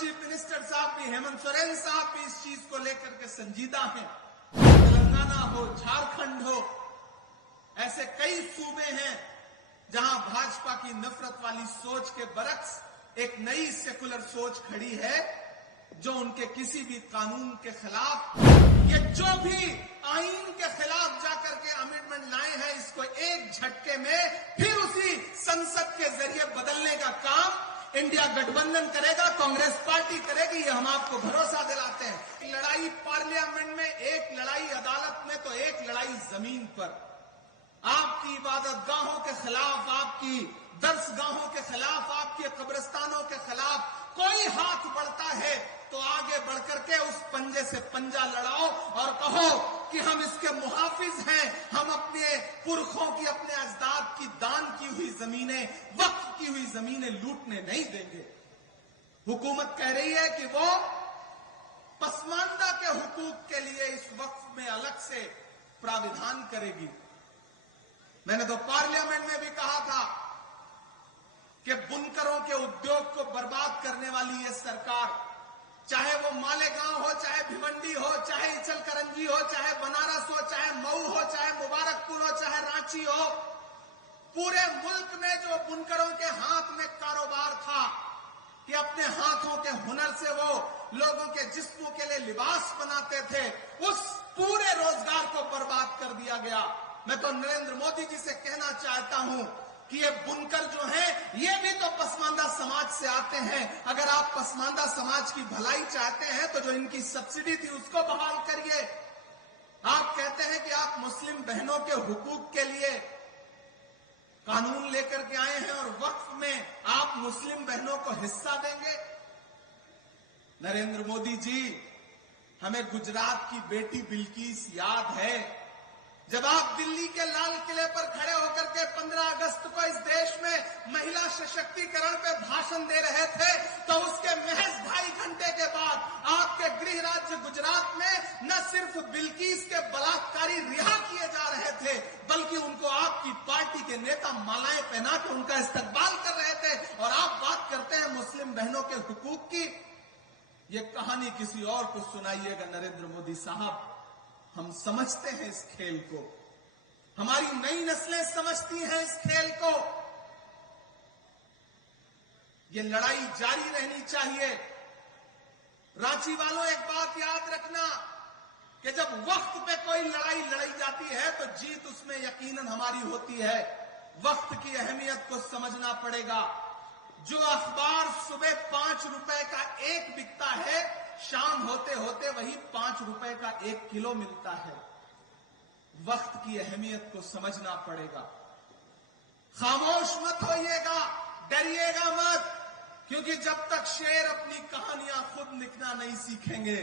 Chief minister साहब भी, हेमंत सोरेन साहब भी इस चीज को लेकर के संजीदा हैं। तेलंगाना हो, झारखंड हो, ऐसे कई सूबे हैं जहां भाजपा की नफरत वाली सोच के बरक्स एक नई सेकुलर सोच खड़ी है, जो उनके किसी भी कानून के खिलाफ, ये जो भी आईन के खिलाफ जाकर के अमेंडमेंट लाए हैं, इसको एक झटके में फिर उसी संसद के जरिए बदलने का काम इंडिया गठबंधन करेगा, कांग्रेस पार्टी करेगी, ये हम आपको भरोसा दिलाते हैं। लड़ाई पार्लियामेंट में, एक लड़ाई अदालत में, तो एक लड़ाई जमीन पर। आपकी इबादतगाहों के खिलाफ, आपकी दरसगाहों के खिलाफ, आपके कब्रिस्तानों के खिलाफ कोई हाथ बढ़ता है तो आगे बढ़कर के उस पंजे से पंजा लड़ाओ और कहो कि हम इसके मुहाफिज हैं, हम अपने पुरखों की, अपने अजदाद की दान की हुई जमीनें, वक्फ की हुई जमीनें लूटने नहीं देंगे। हुकूमत कह रही है कि वो पसमानदा के हुकूक के लिए इस वक्फ में अलग से प्राविधान करेगी। मैंने तो पार्लियामेंट में भी कहा था कि बुनकरों के उद्योग को बर्बाद करने वाली ये सरकार, चाहे वो मालेगांव हो, चाहे भिवंडी हो, चाहे इचलकरंजी हो, चाहे बनारस हो, चाहे मऊ हो, चाहे मुबारकपुर हो, चाहे रांची हो, पूरे मुल्क में जो बुनकरों के हाथ में कारोबार था कि अपने हाथों के हुनर से वो लोगों के जिस्मों के लिए लिबास बनाते थे, उस पूरे रोजगार को बर्बाद कर दिया गया। मैं तो नरेंद्र मोदी जी से कहना चाहता हूं कि ये बुनकर जो हैं, ये भी तो पसमानदा समाज से आते हैं। अगर आप पसमानदा समाज की भलाई चाहते हैं तो जो इनकी सब्सिडी थी उसको बहाल करिए। आप कहते हैं कि आप मुस्लिम बहनों के हुकूक के लिए कानून लेकर के आए हैं और वक्फ में आप मुस्लिम बहनों को हिस्सा देंगे। नरेंद्र मोदी जी, हमें गुजरात की बेटी बिल्किस याद है, जब आप दिल्ली के लाल किले पर खड़े होकर के 15 अगस्त को इस देश में महिला सशक्तिकरण पे भाषण दे रहे थे, तो उसके महज 2.5 घंटे के बाद आपके गृह राज्य गुजरात में न सिर्फ बिल्किस के बलात्कारी रिहा किए जा रहे थे, बल्कि उनको आपकी पार्टी के नेता मालाएं पहना के उनका इस्तकबाल कर रहे थे। और आप बात करते हैं मुस्लिम बहनों के हुकूक की। ये कहानी किसी और को सुनाइएगा नरेंद्र मोदी साहब। हम समझते हैं इस खेल को, हमारी नई नस्लें समझती हैं इस खेल को। ये लड़ाई जारी रहनी चाहिए। रांची वालों, एक बात याद रखना कि जब वक्त पे कोई लड़ाई लड़ी जाती है तो जीत उसमें यकीनन हमारी होती है। वक्त की अहमियत को समझना पड़ेगा। जो अखबार सुबह 5 रुपए का एक बिकता है, शाम होते होते वही 5 रुपए का 1 किलो मिलता है। वक्त की अहमियत को समझना पड़ेगा। खामोश मत होइएगा, डरिएगा मत, क्योंकि जब तक शेर अपनी कहानियां खुद लिखना नहीं सीखेंगे,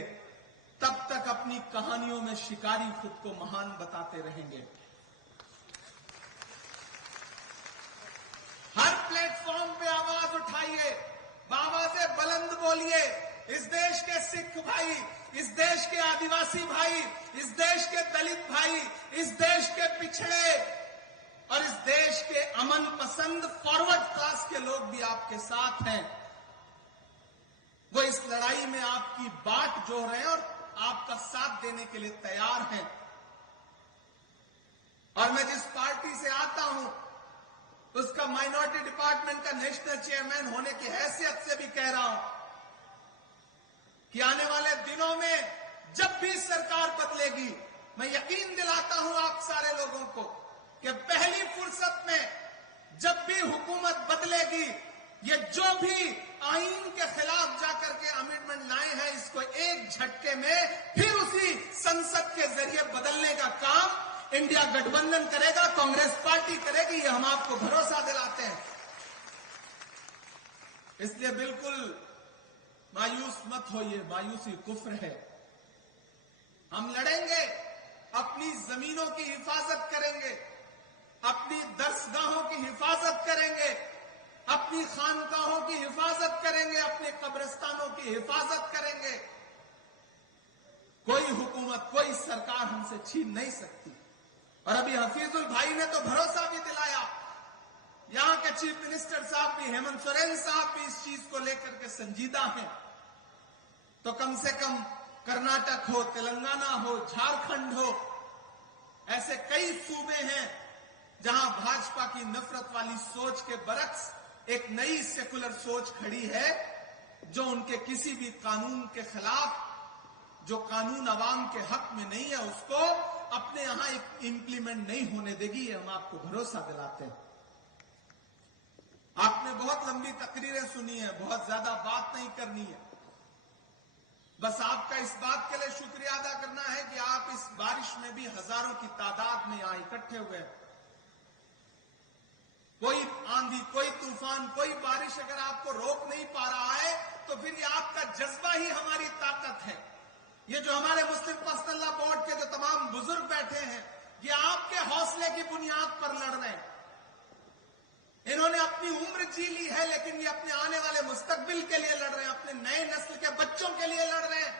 तब तक अपनी कहानियों में शिकारी खुद को महान बताते रहेंगे। हर प्लेटफॉर्म पे आवाज उठाइए, आवाज़ बुलंद बोलिए। इस देश के सिख भाई, इस देश के आदिवासी भाई, इस देश के दलित भाई, इस देश के पिछड़े और इस देश के अमन पसंद फॉरवर्ड क्लास के लोग भी आपके साथ हैं। वो इस लड़ाई में आपकी बाट जोड़ रहे हैं और आपका साथ देने के लिए तैयार हैं। और मैं जिस पार्टी से आता हूं, उसका माइनॉरिटी डिपार्टमेंट का नेशनल चेयरमैन होने की हैसियत से भी कह रहा हूं कि आने वाले दिनों में जब भी सरकार बदलेगी, मैं यकीन दिलाता हूं आप सारे लोगों को कि पहली फुर्सत में जब भी हुकूमत बदलेगी, ये जो भी आईन के खिलाफ जाकर के अमेंडमेंट लाए हैं, इसको एक झटके में फिर उसी संसद के जरिए बदलने का काम इंडिया गठबंधन करेगा, कांग्रेस पार्टी करेगी, ये हम आपको भरोसा दिलाते हैं। इसलिए बिल्कुल मायूस मत होइए, मायूसी कुफ्र है। हम लड़ेंगे, अपनी जमीनों की हिफाजत करेंगे, अपनी दरसगाहों की हिफाजत करेंगे, अपनी खानकाहों की हिफाजत करेंगे, अपने कब्रिस्तानों की हिफाजत करेंगे। कोई हुकूमत, कोई सरकार हमसे छीन नहीं सकती। और अभी हफीजुल भाई ने तो भरोसा भी दिलाया, यहां के चीफ मिनिस्टर साहब भी, हेमंत सोरेन साहब भी इस चीज को लेकर के संजीदा हैं। तो कम से कम कर्नाटक हो, तेलंगाना हो, झारखंड हो, ऐसे कई सूबे हैं जहां भाजपा की नफरत वाली सोच के बरक्स एक नई सेकुलर सोच खड़ी है, जो उनके किसी भी कानून के खिलाफ, जो कानून अवाम के हक में नहीं है, उसको अपने यहां इंप्लीमेंट नहीं होने देगी। ये हम आपको भरोसा दिलाते हैं। आपने बहुत लंबी तकरीरें सुनी है, बहुत ज्यादा बात नहीं करनी है। बस आपका इस बात के लिए शुक्रिया अदा करना है कि आप इस बारिश में भी हजारों की तादाद में यहां इकट्ठे हुए हैं। कोई आंधी, कोई तूफान, कोई बारिश अगर आपको रोक नहीं पा रहा है, तो फिर ये आपका जज्बा ही हमारी ताकत है। ये जो हमारे मुस्लिम पर्सनल लॉ बोर्ड के जो तमाम बुजुर्ग बैठे हैं, ये आपके हौसले की बुनियाद पर लड़ रहे हैं। इन्होंने अपनी उम्र जी ली है, लेकिन ये अपने आने वाले मुस्तकबिल के लिए लड़ रहे हैं, अपने नए नस्ल के बच्चों के लिए लड़ रहे हैं।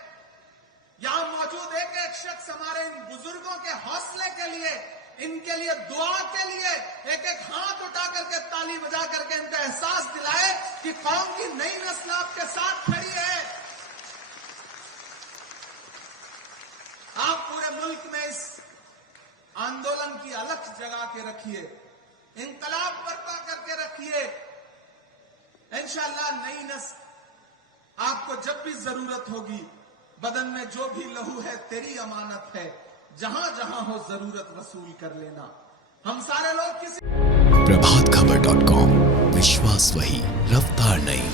यहां मौजूद एक एक शख्स हमारे इन बुजुर्गों के हौसले के लिए, इनके लिए दुआ के लिए एक एक हाथ उठा करके, ताली बजा करके इनका एहसास दिलाए कि कौम की नई नस्ल आपके साथ खड़ी है। आप पूरे मुल्क में इस आंदोलन की अलख जगा के रखिए, इंकलाब बर्पा करके रखिए। इंशाअल्लाह नई नस्ल आपको जब भी जरूरत होगी, बदन में जो भी लहू है तेरी अमानत है, जहां जहां हो जरूरत वसूल कर लेना। हम सारे लोग किसी प्रभातखबर.com, विश्वास वही, रफ्तार नहीं।